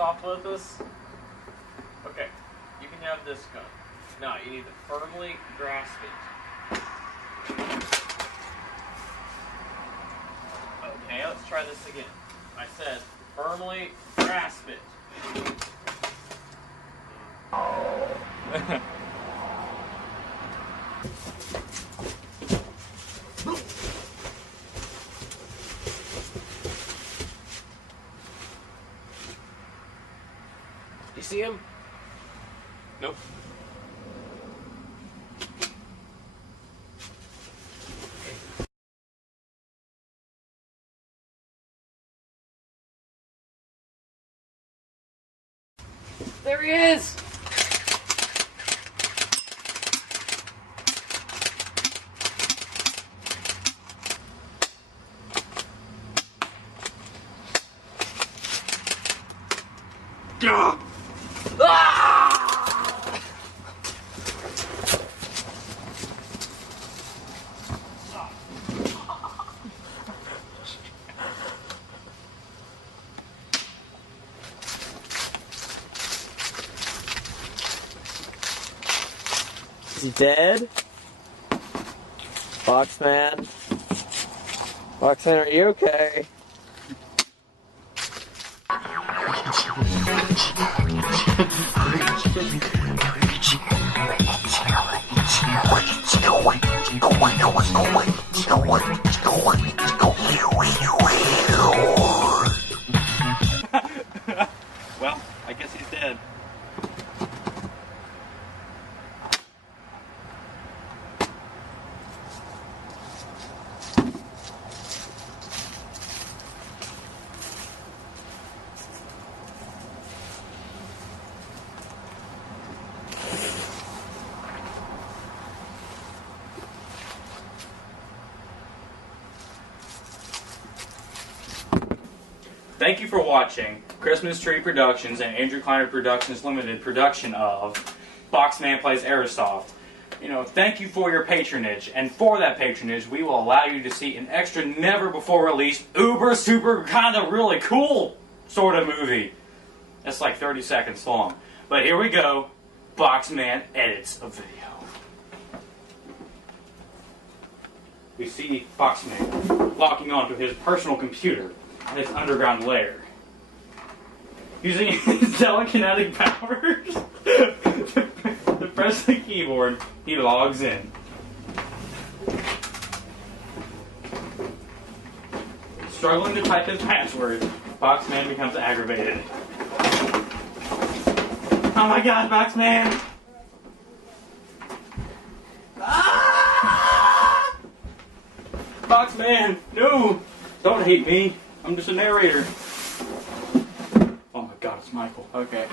airsoft with us? Okay, you can have this gun. Now, you need to firmly grasp it. Okay, let's try this again. I said, firmly grasp it. You see him? Nope. There he is! Gah! Is he dead? Boxman? Boxman, are you okay? Well, I guess he's dead. Thank you for watching Christmas Tree Productions and Andrew Kleiner Productions Limited production of Boxman Plays Airsoft. Thank you for your patronage, and for that patronage, we will allow you to see an extra, never-before-released, uber, super, kind of really cool sort of movie. It's like 30 seconds long. But here we go. Boxman edits a video. We see Boxman locking onto his personal computer at its underground lair. Using his telekinetic powers to press the keyboard, he logs in. Struggling to type his password, Boxman becomes aggravated. Oh my god, Boxman! Ah! Boxman, no! Don't hate me. I'm just a narrator. Oh my god, it's Michael. Okay.